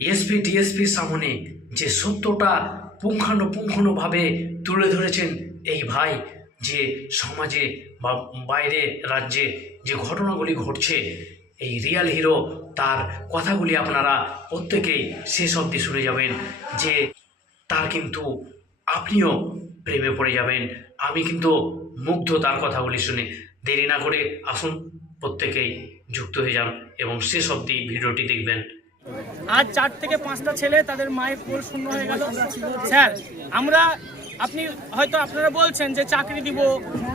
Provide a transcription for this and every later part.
SP ডিএসপির সামনে যে সত্যটা পুঙ্খানুপুঙ্খানুভাবে তুলে ধরেছেন এই ভাই, যে সমাজে বা বাইরে রাজ্যে যে ঘটনাগুলি ঘটছে, এই রিয়াল হিরো তার কথাগুলি আপনারা প্রত্যেকেই শেষ অবধি শুনে যাবেন, যে তার কিন্তু আপনিও প্রেমে পড়ে যাবেন। আমি কিন্তু মুগ্ধ তার কথাগুলি শুনে। দেরি না করে আসুন, প্রত্যেকেই যুক্ত হয়ে যান এবং শেষ অবধি ভিডিওটি দেখবেন। আজ 4 থেকে 5টা ছেলে তাদের মায়ের কোল শূন্য হয়ে গেল। স্যার, আমরা আপনি হয়তো আপনারা বলছেন যে চাকরি দিব,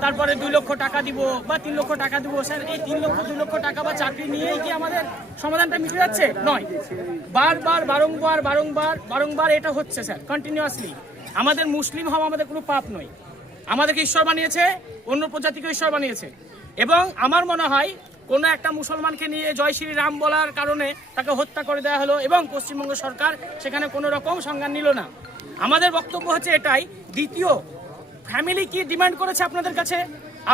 তারপরে 2 লক্ষ টাকা দিব বা 3 লক্ষ টাকা দিব। স্যার, এই 3 লক্ষ 2 লক্ষ টাকা বা চাকরি নিয়েই কি আমাদের সমাধানটা মিটে যাচ্ছে? নয়। বারংবার এটা হচ্ছে স্যার, কন্টিনিউয়াসলি। আমাদের মুসলিম হওয়া আমাদের কোনো পাপ নয়। আমাদেরকে ঈশ্বর বানিয়েছে, অন্য প্রজাতিকে ঈশ্বর বানিয়েছে। এবং আমার মনে হয় কোনো একটা মুসলমানকে নিয়ে জয় শ্রী রাম বলার কারণে তাকে হত্যা করে দেওয়া হলো এবং পশ্চিমবঙ্গ সরকার সেখানে কোনো রকম সংজ্ঞান নিল না। আমাদের বক্তব্য হচ্ছে এটাই। দ্বিতীয়, ফ্যামিলি কি ডিমান্ড করেছে আপনাদের কাছে?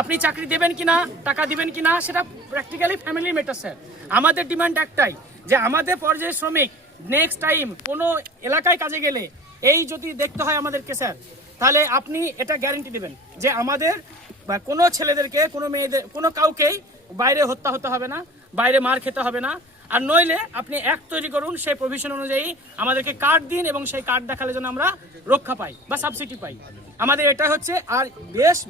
আপনি চাকরি দেবেন কিনা, টাকা দিবেন কিনা, সেটা প্র্যাকটিক্যালি ফ্যামিলি ম্যাটার স্যার। আমাদের ডিমান্ড একটাই, যে আমাদের পর্যায়ে শ্রমিক নেক্সট টাইম কোনো এলাকায় কাজে গেলে এই যদি দেখতে হয় আমাদেরকে স্যার, তাহলে আপনি এটা গ্যারেন্টি দেবেন যে আমাদের বা কোনো ছেলেদেরকে, কোনো মেয়েদের, কোনো কাউকেই বাইরে হত্যা হতে হবে না, বাইরে মার খেতে হবে না। আর নইলে আপনি অ্যাক্ট তৈরি করুন, সেই প্রভিশন অনুযায়ী আমাদেরকে কার্ড দিন এবং সেই কার্ড দেখালে যেন আমরা রক্ষা পাই বা সাবসিডি পাই। আমাদের এটা হচ্ছে। আর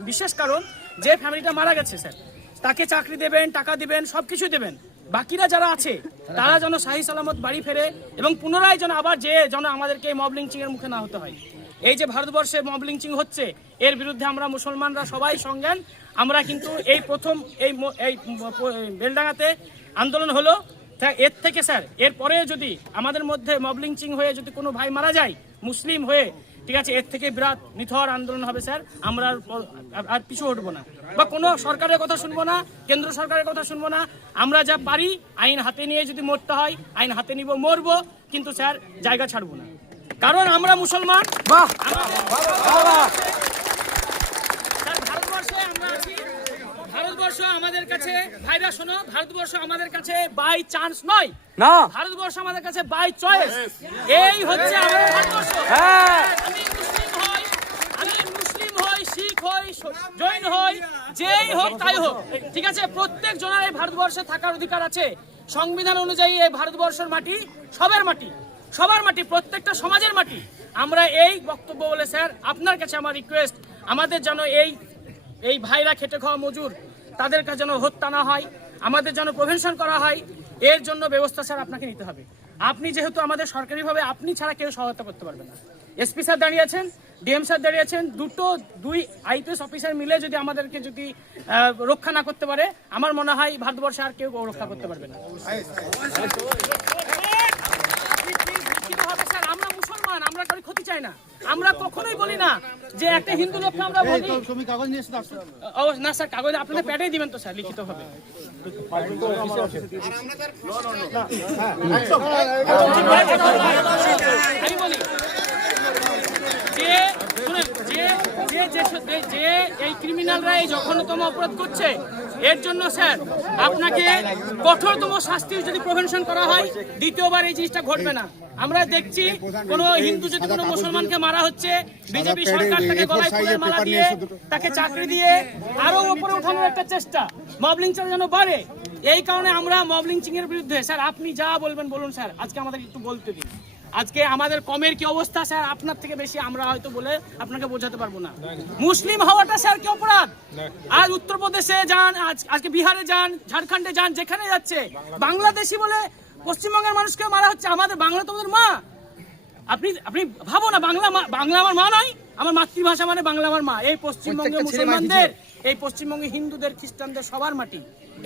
বিশেষ কারণ, যে ফ্যামিলিটা মারা গেছে স্যার, তাকে চাকরি দেবেন, টাকা দিবেন, সব কিছু দেবেন। বাকিরা যারা আছে তারা যেন সাহি সালামত বাড়ি ফেরে এবং পুনরায় যেন আবার যেন আমাদেরকে মব লিঞ্চিং এর মুখে না হতে হয়। এই যে ভারতবর্ষে মব লিঞ্চিং হচ্ছে, এর বিরুদ্ধে আমরা মুসলমানরা সবাই সংজ্ঞান। আমরা কিন্তু এই প্রথম এই বেলডাঙ্গাতে আন্দোলন হলো, এর থেকে স্যার এরপরে যদি আমাদের মধ্যে মব লিঞ্চিং হয়ে যদি কোনো ভাই মারা যায় মুসলিম হয়ে, ঠিক আছে, এর থেকে বিরাট নিথর আন্দোলন হবে স্যার। আমরা আর পিছু হটবো না, বা কোনো সরকারের কথা শুনবো না, কেন্দ্র সরকারের কথা শুনবো না। আমরা যা পারি আইন হাতে নিয়ে যদি মরতে হয় আইন হাতে নিব, মরবো, কিন্তু স্যার জায়গা ছাড়বো না, কারণ আমরা মুসলমান। ভারতবর্ষে আমরা আছি। ভারতবর্ষ আমাদের কাছে, ভাইরা শোনো, ভারতবর্ষ আমাদের কাছে বাই চান্স নয়, না, ভারতবর্ষ আমাদের কাছে বাই চয়েস। এই হচ্ছে আমাদের ভারতবর্ষ। আমি মুসলিম হই, শিখ হই, জৈন হই, যেই হোক তাই হোক, ঠিক আছে, প্রত্যেক জনের এই ভারতবর্ষে থাকার অধিকার আছে। সংবিধান অনুযায়ী এই ভারতবর্ষের মাটি সবার মাটি, সবার মাটি, প্রত্যেকটা সমাজের মাটি। আমরা এই বক্তব্য বলে স্যার আপনার কাছে আমার রিকোয়েস্ট, আমাদের যেন এই ভাইরা খেটে খাওয়া মজুর, তাদের কাছে যেন হত্যা না হয়, আমাদের যেন প্রিভেনশন করা হয়, এর জন্য ব্যবস্থা স্যার আপনাকে নিতে হবে। আপনি যেহেতু আমাদের সরকারিভাবে, আপনি ছাড়া কেউ সহায়তা করতে পারবে না। এসপি স্যার দাঁড়িয়েছেন, ডিএম স্যার দাঁড়িয়েছেন, দুই আইপিএস অফিসার মিলে যদি আমাদেরকে যদি রক্ষা না করতে পারে, আমার মনে হয় ভারতবর্ষে আর কেউ রক্ষা করতে পারবে না। আমরা মুসলমান, আমরা কারো ক্ষতি চাই না। আমরা কখনোই বলি না যে একটা হিন্দু লোককে আমরা বলি না স্যার, কাগজ আপনাদের প্যাডেই দিবেন তো স্যার, লিখিত হবে। আমি বলি যে এই ক্রিমিনালরা এই জঘন্যতম অপরাধ করছে, এর জন্য স্যার আপনাকে কঠোরতম শাস্তি যদি প্রিভেনশন করা হয়, দ্বিতীয়বার এই জিনিসটা ঘটবে না। আমরা দেখছি কোন হিন্দু যদি কোনো মুসলমানকে মারা হচ্ছে, বিজেপি সরকার তাকে গলায় ফুলের মালা দিয়ে, তাকে চাকরি দিয়ে আরো উপরে ওঠানোর একটা চেষ্টা, মব লিঞ্চিং যেন বাড়ে। এই কারণে আমরা মব লিঞ্চিং এর বিরুদ্ধে। স্যার আপনি যা বলবেন বলুন স্যার, আজকে আমাদের একটু বলতে দিন। আজকে আমাদের কমের কি অবস্থা স্যার, আপনার থেকে বেশি আমরা হয়তো বলে আপনাকে বোঝাতে পারবো না। মুসলিম হওয়াটা স্যার কি অপরাধ? আজ উত্তরপ্রদেশে যান, আজকে বিহারে যান, ঝাড়খণ্ডে যান, যেখানে যাচ্ছে বাংলাদেশি বলে পশ্চিমবঙ্গের মানুষকে মারা হচ্ছে। আমাদের বাংলা তো আমাদের মা। আপনি ভাবো না, বাংলা আমার মা নয়, আমার মাতৃভাষা মানে বাংলা আমার মা। এই পশ্চিমবঙ্গের মুসলমানদের, এই পশ্চিমবঙ্গে হিন্দুদের, খ্রিস্টানদের সবার মাটি।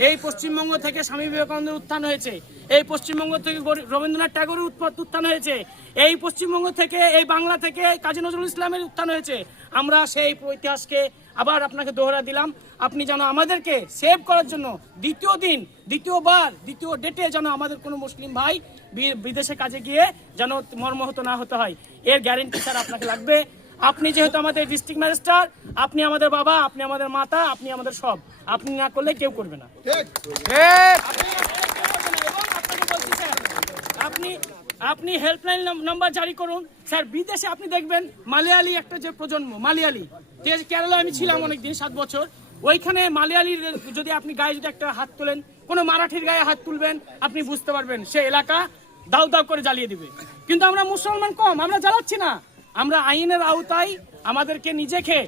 এই পশ্চিমবঙ্গ থেকে স্বামী বিবেকানন্দের উত্থান হয়েছে, এই পশ্চিমবঙ্গ থেকে রবীন্দ্রনাথ ঠাকুরের উত্থান হয়েছে, এই পশ্চিমবঙ্গ থেকে, এই বাংলা থেকে কাজী নজরুল ইসলামের উত্থান হয়েছে। আমরা সেই ইতিহাসকে আবার আপনাকে দোহরা দিলাম। আপনি যেন আমাদেরকে সেভ করার জন্য দ্বিতীয় ডেটে যেন আমাদের কোনো মুসলিম ভাই বিদেশে কাজে গিয়ে যেন মর্মাহত না হতে হয়, এর গ্যারেন্টি স্যার আপনাকে লাগবে। আপনি যেহেতু আমাদের ডিস্ট্রিক্ট ম্যাজিস্ট্রেট, আপনি আমাদের বাবা, আপনি আমাদের মাতা, আপনি আমাদের সব। আপনি না করলে কেউ করবে না। এবং আপনাকে বলছি স্যার, আপনি আপনি হেল্পলাইন নাম্বার জারি করুন স্যার। বিদেশে আপনি দেখবেন মালয়ালি একটা যে প্রজন্ম, মালয়ালি, যে কেরালায় আমি ছিলাম অনেকদিন, 7 বছর, ওইখানে মালয়ালির যদি আপনি গায়ে যদি একটা হাত তোলেন, কোনো মারাঠির গায়ে হাত তুলবেন, আপনি বুঝতে পারবেন সে এলাকা দাউ দাউ করে জ্বালিয়ে দিবে। কিন্তু আমরা মুসলমান কম, আমরা জ্বালাচ্ছি না। আমরা আইনের আওতায় আমাদেরকে নিজেকে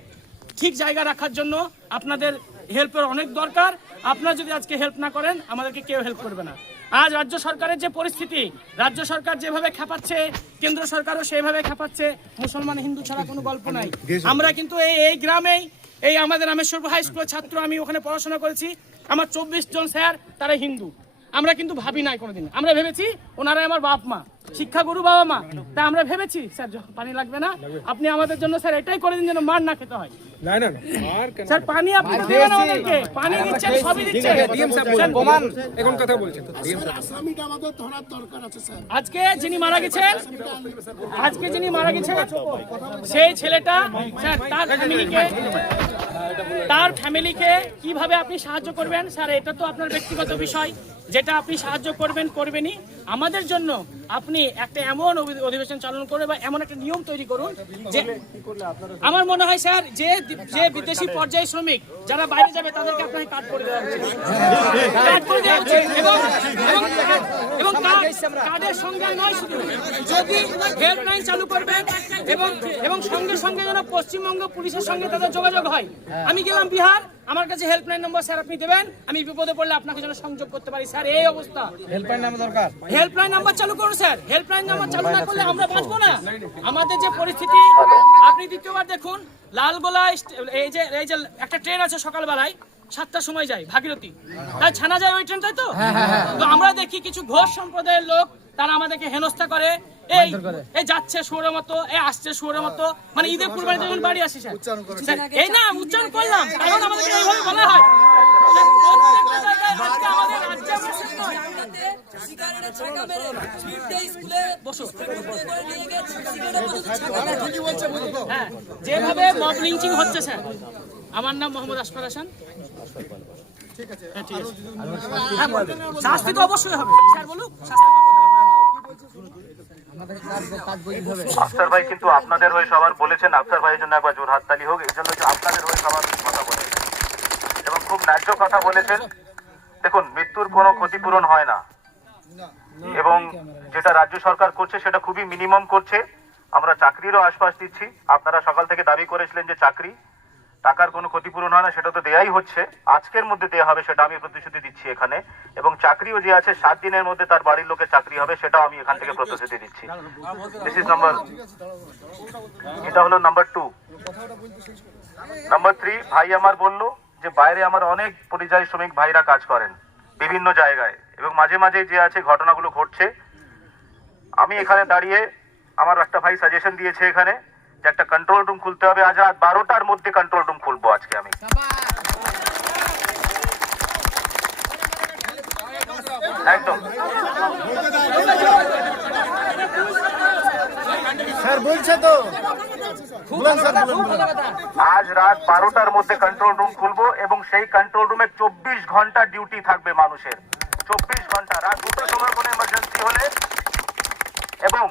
ঠিক জায়গা রাখার জন্য আপনাদের হেল্পের অনেক দরকার। আপনারা যদি আজকে হেল্প না করেন, আমাদেরকে কেউ হেল্প করবে না। আজ রাজ্য সরকারের যে পরিস্থিতি, রাজ্য সরকার যেভাবে খেপাচ্ছে, কেন্দ্র সরকারও সেইভাবে খেপাচ্ছে। মুসলমান হিন্দু ছাড়া কোনো গল্প নাই। আমরা কিন্তু এই গ্রামেই, এই আমাদের রামেশ্বরপুর হাই স্কুলের ছাত্র, আমি ওখানে পড়াশোনা করেছি, আমার 24 জন স্যার, তারা হিন্দু। আমরা কিন্তু ভাবি নাই কোনোদিন, আমরা ভেবেছি ওনারাই আমার বাপ মা, শিক্ষাগুরু বাবা মা। তা আমরা ভেবেছি স্যার পানি লাগবে না, আপনি আমাদের জন্য স্যার এটাই করে দিন যেন মার না খেতে হয়। স্যার পানি আপনি দেবেন আমাদেরকে, পানি দিচ্ছেন, সবই দিচ্ছেন। এখন কথা বলছেন আজকে যিনি মারা গেছেন, সেই ছেলেটা স্যার, তার ফ্যামিলিকে কিভাবে আপনি সাহায্য করবেন স্যার, এটা তো আপনার ব্যক্তিগত বিষয়। যেটা আপনি সাহায্য করবেন করবেনই, আমাদের জন্য আপনি একটা এমন অধিবেশন চালন করে বা এমন একটা নিয়ম তৈরি করুন যে, আমার মনে হয় স্যার যে বিদেশি পর্যায় শ্রমিক যারা বাইরে যাবে তাদেরকে আপনাকে কার্ড করে দেওয়া উচিত, কার্ড করে দেওয়া উচিত। এবং কার্ডের সঙ্গে নয়, শুধু যদি হেল্পলাইন চালু করবেন এবং সঙ্গে সঙ্গে যেন পশ্চিমবঙ্গ পুলিশের সঙ্গে তাদের যোগাযোগ হয়। আমি গেলাম বিহার, আমার কাছে হেল্পলাইন নম্বর স্যার আপনি দেবেন, আমি বিপদে পড়লে আপনাকে যেন সংযোগ করতে পারি। স্যার এই অবস্থা, হেল্পলাইন নাম্বার দরকার, হেল্পলাইন নাম্বার চালু করুন স্যার। হেল্পলাইন নাম্বার চালু না করলে আমরা বাঁচবো না। আমাদের যে পরিস্থিতি, আপনি দ্বিতীয়বার দেখুন লালগোলা, এই যে একটা ট্রেন আছে সকালবেলায় 7টার সময় যায় ভাগীরথী, তাই ছানা যায় ওই ট্রেন, তাই তো? তো আমরা দেখি কিছু ঘোষ সম্প্রদায়ের লোক, তারা আমাদেরকে হেনস্থা করে, এই যাচ্ছে শুয়োরের মতো, এই আসছে শুয়োরের মতো, মানে ঈদের কুরবানিতে যখন বাড়ি আসি স্যার, এই না উচ্চারণ করলাম, কারণ আমাদেরকে এইভাবে বলা হয়। প্রত্যেকটা জায়গায় আজকে আমাদের রাজ্যে হ্যাঁ, যেভাবে মব লিঞ্চিং হচ্ছে স্যার। আমার নাম মোহাম্মদ আশফাক হাসান। শাস্তি তো অবশ্যই হবে স্যার, বলুক আফসার ভাই কিন্তু আপনাদের হয়ে সবার বলেছেন। আফসার ভাইয়ের জন্য একবার জোর হাততালি হোক, এই জন্য যে আপনাদের হয়ে সবার কথা বলেছেন এবং খুব ন্যায্য কথা বলেছেন। দেখুন, মৃত্যুর কোনো ক্ষতিপূরণ হয় না এবং যেটা রাজ্য সরকার করছে সেটা খুবই মিনিমাম করছে। আমরা চাকরিরও আশ্বাস দিচ্ছি। আপনারা সকাল থেকে দাবি করেছিলেন যে চাকরি, টাকার কোনো ক্ষতিপূরণ হয় না, সেটা তো দেয়াই হচ্ছে, আজকের মধ্যে দেয়া হবে, সেটা আমি প্রতিশ্রুতি দিচ্ছি এখানে। এবং চাকরিও যে আছে 7 দিনের মধ্যে তার বাড়ির লোকের চাকরি হবে, সেটাও আমি এখান থেকে প্রতিশ্রুতি দিচ্ছি। দিস ইজ নাম্বার, এটা হলো নাম্বার 2। নাম্বার 3, ভাই আমার বললো যে বাইরে আমার অনেক পরিযায়ী শ্রমিক ভাইরা কাজ করেন বিভিন্ন জায়গায়, এবং মাঝে মাঝে যে আছে ঘটনাগুলো ঘটছে। আমি এখানে দাঁড়িয়ে, আমার একটা ভাই সাজেশন দিয়েছে এখানে যে একটা কন্ট্রোল রুম খুলতে হবে। আজ রাত 12টার মধ্যে কন্ট্রোল রুম খুলবো আজকে আমি। একদম স্যার বলছে তো, আজ রাত 12টার মধ্যে কন্ট্রোল রুম খুলবো এবং সেই কন্ট্রোল রুমে 24 ঘন্টা ডিউটি থাকবে মানুষের, 24 ঘন্টা। রাত 2টার সময় কোনো এমার্জেন্সি হলে, এবং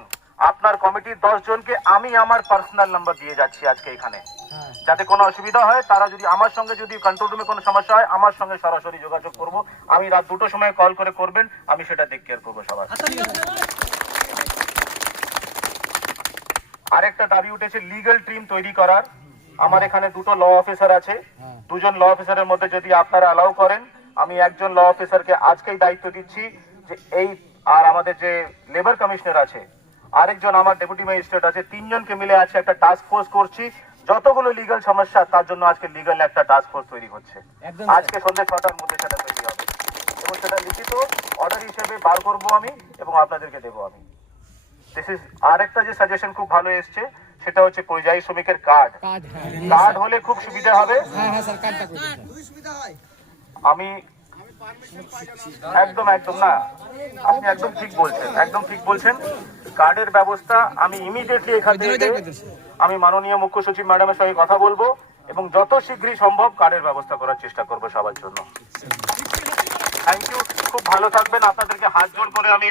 আপনার কমিটির 10 জনকে আমি আমার পার্সোনাল নাম্বার দিয়ে যাচ্ছি আজকে এখানে, যাতে কোনো অসুবিধা হয় তারা যদি আমার সঙ্গে, যদি কন্ট্রোল রুমে কোনো সমস্যা হয়, আমার সঙ্গে সরাসরি যোগাযোগ করব। আমি রাত 2টোর সময় কল করে করবেন, আমি সেটা টেক কেয়ার করবো সবার। আরেকটা দাবি উঠেছে লিগ্যাল টিম তৈরি করার। আমার এখানে 2টো ল অফিসার আছে, 2 জন ল অফিসারের মধ্যে যদি আপনারা অ্যালাউ করেন, আমি একজন ল অফিসারকে আজকেই দায়িত্ব দিচ্ছি যে এই, আর আমাদের যে লেবার কমিশনার আছে, আরেকজন আমার ডেপুটি ম্যাজিস্ট্রেট আছে, 3 জনকে মিলে আছে একটা টাস্ক ফোর্স করছি। যতগুলো লিগ্যাল সমস্যা, তার জন্য আজকে লিগ্যাল একটা টাস্ক ফোর্স তৈরি হচ্ছে। আজকে সন্ধ্যে 6টার মধ্যে সেটা তৈরি হবে এবং সেটা লিখিত অর্ডার হিসেবে বার করব আমি এবং আপনাদেরকে দেবো আমি। দিস ইজ আরেকটা যে সাজেশন খুব ভালো এসছে, সেটা হচ্ছে পরিযায়ী শ্রমিকের কার্ড। কার্ড হলে খুব সুবিধা হবে। আমি একদম না, আপনি একদম ঠিক বলছেন, একদম ঠিক বলছেন। কার্ডের ব্যবস্থা আমি ইমিডিয়েটলি এখান থেকে আমি মাননীয় মুখ্য সচিব ম্যাডামের সঙ্গে কথা বলবো এবং যত শীঘ্রই সম্ভব কার্ডের ব্যবস্থা করার চেষ্টা করবো সবার জন্য। থ্যাংক ইউ, খুব ভালো থাকবেন। আপনাদেরকে হাত জোড় করে আমি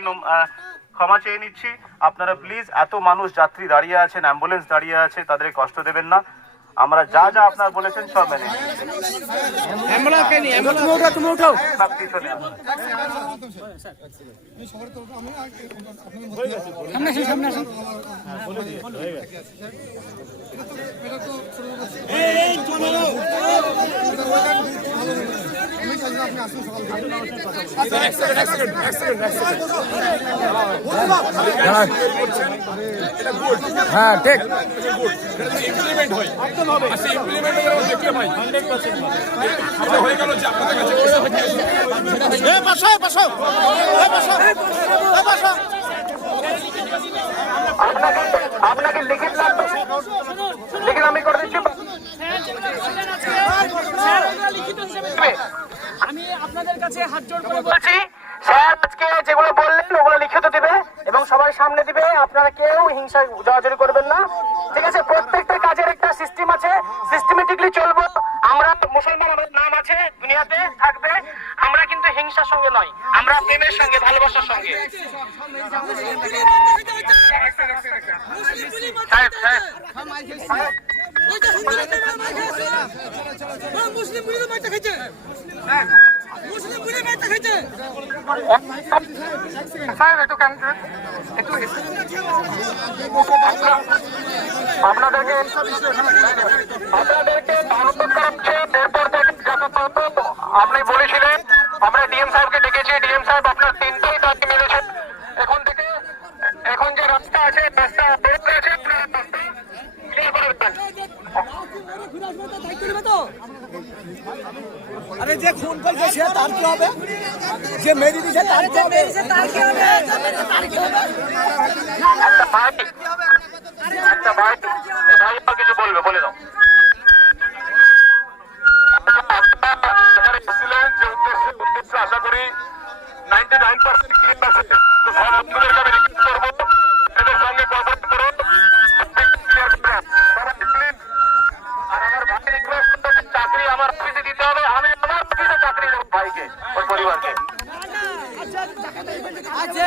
ক্ষমা চেয়ে নিচ্ছি। আপনারা প্লিজ, এত মানুষ যাত্রী দাঁড়িয়ে আছেন, অ্যাম্বুলেন্স দাঁড়িয়ে আছে, তাদেরকে কষ্ট দেবেন না। আমরা যা যা আপনারা বলেছেন সব মেনে সব কিছু নেই। হ্যাঁ ঠিক আপনাকে লিখিত লাগবে, লিখিত আমি করে দিচ্ছি। আমি আপনাদের কাছে হাত জোড় করে বলছি, স্যার আজকে যেগুলো বললেন ওগুলো লিখিত দিবে এবং সবার সামনে দিবে। আপনারা কেউ হিংসা জড়াজড়ি করবেন না, ঠিক আছে? প্রত্যেকটা কাজের একটা সিস্টেম আছে, সিস্টেমেটিকলি চলবো আমরা। মুসলমান আমাদের নাম আছে, দুনিয়াতে থাকবে। আমরা কিন্তু হিংসার সঙ্গে নয়, আমরা প্রেমের সঙ্গে, ভালোবাসার সঙ্গে। মুসলিম বুড়ি মাইটা খাইছে, মুসলিম বুড়ি মাইটা খাইছে। আপনাদেরকে আপনি বলেছিলেন, আমরা ডিএম সাহেবকে ডেকেছি। ডিএম সাহেব আপনার 3টাই দাবি মেনেছেন। এখন থেকে এখন যে রাস্তা আছে, রাস্তা অবরোধ রয়েছে, ক্লিয়ার করে দেবেন। আরে যে খুন করছে সে তার কি হবে, যে মেরে দিয়েছে তার কি হবে? একটা ভাই ভাই আর কিছু বলবে, বলে দাও। যে উদ্দেশ্যে আশা করি 99% ক্লিয়ার আছে। তো সব বন্ধুদেরকে আমি রিকোয়েস্ট করবো, এদের সঙ্গে কোঅপারেট করো, ক্লিয়ার করো। আর আমার ভাই রিকোয়েস্ট করতে, চাকরি আমার অফিসে দিতে হবে। আমি আমার অফিসে চাকরি দেবো ভাইকে, ওর পরিবারকে। আচ্ছা,